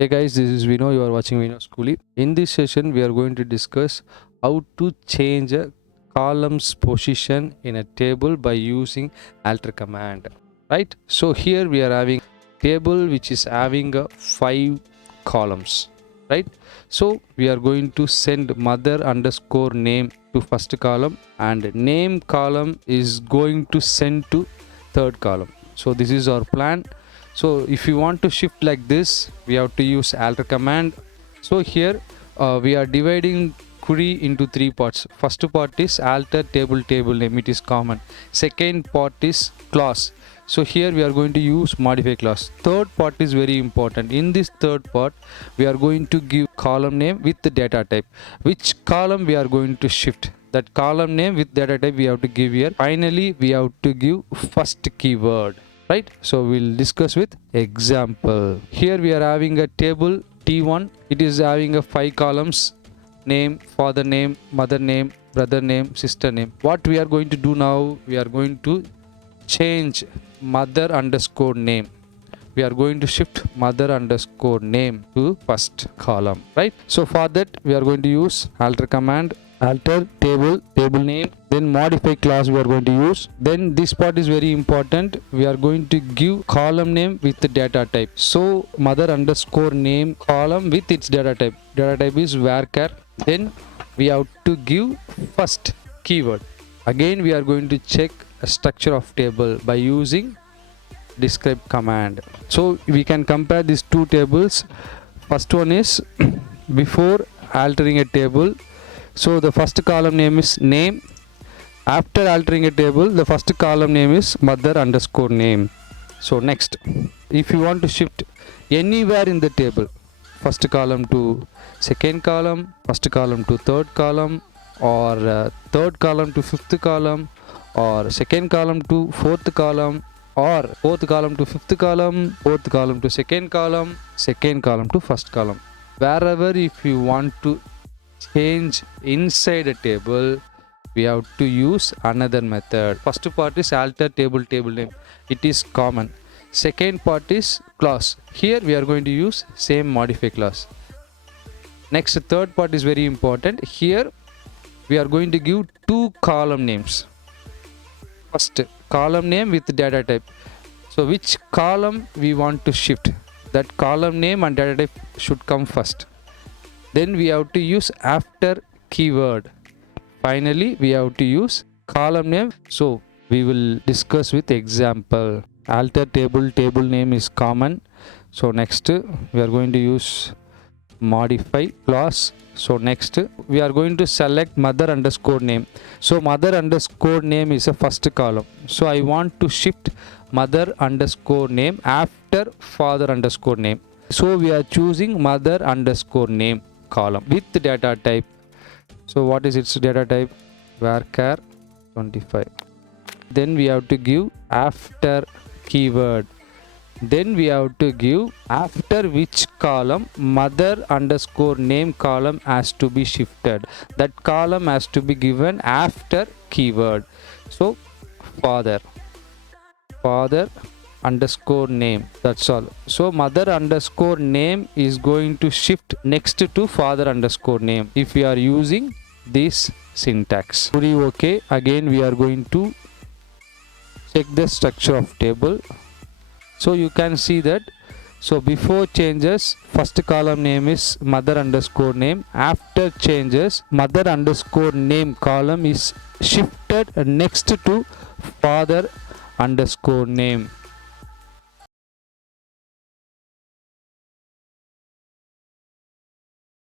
Hey guys, this is Vino. You are watching Vino Schooly. In this session, we are going to discuss how to change a column's position in a table by using alter command. Right? So here we are having table which is having 5 columns. Right? So we are going to send mother underscore name to first column and name column is going to send to third column. So this is our plan. So if you want to shift like this, we have to use alter command. So here we are dividing query into 3 parts. First part is alter table name, it is common. Second part is clause. So here we are going to use modify clause. Third part is very important. In this third part, we are going to give column name with the data type. Which column we are going to shift? That column name with data type we have to give here. Finally, we have to give first keyword. Right, so we'll discuss with example. Here we are having a table T1. It is having a 5 columns: name, father name, mother name, brother name, sister name. What we are going to do now, we are going to change mother underscore name. We are going to shift mother underscore name to first column. Right, so for that we are going to use alter command, alter table name, then modify clause we are going to use. Then this part is very important. We are going to give column name with the data type. So mother underscore name column with its data type. Data type is varchar. Then we have to give first keyword. Again we are going to check a structure of table by using describe command. So we can compare these two tables. First one is before altering a table. So the first column name is name. After altering a table, the first column name is mother underscore name. So next, if you want to shift anywhere in the table, first column to second column, first column to third column, or third column to fifth column, or second column to fourth column, or fourth column to fifth column, fourth column to second column to first column. Wherever if you want to change inside a table, we have to use another method. First part is alter table name. It is common. Second part is clause. Here we are going to use same modify clause. Next, third part is very important. Here we are going to give 2 column names. First column name with data type. So which column we want to shift, that column name and data type should come first. Then we have to use after keyword. Finally, we have to use column name. So we will discuss with example. Alter table name is common. So next we are going to use modify clause. So next we are going to select mother underscore name. So mother underscore name is a first column. So I want to shift mother underscore name after father underscore name. So we are choosing mother underscore name column with data type. So what is its data type? Varchar 25. Then we have to give after keyword. Then we have to give after which column mother underscore name column has to be shifted. That column has to be given after keyword. So father underscore name, that's all. So mother underscore name is going to shift next to father underscore name if we are using this syntax. Okay, again we are going to check the structure of table. So you can see that, so before changes, first column name is mother underscore name. After changes, mother underscore name column is shifted next to father underscore name.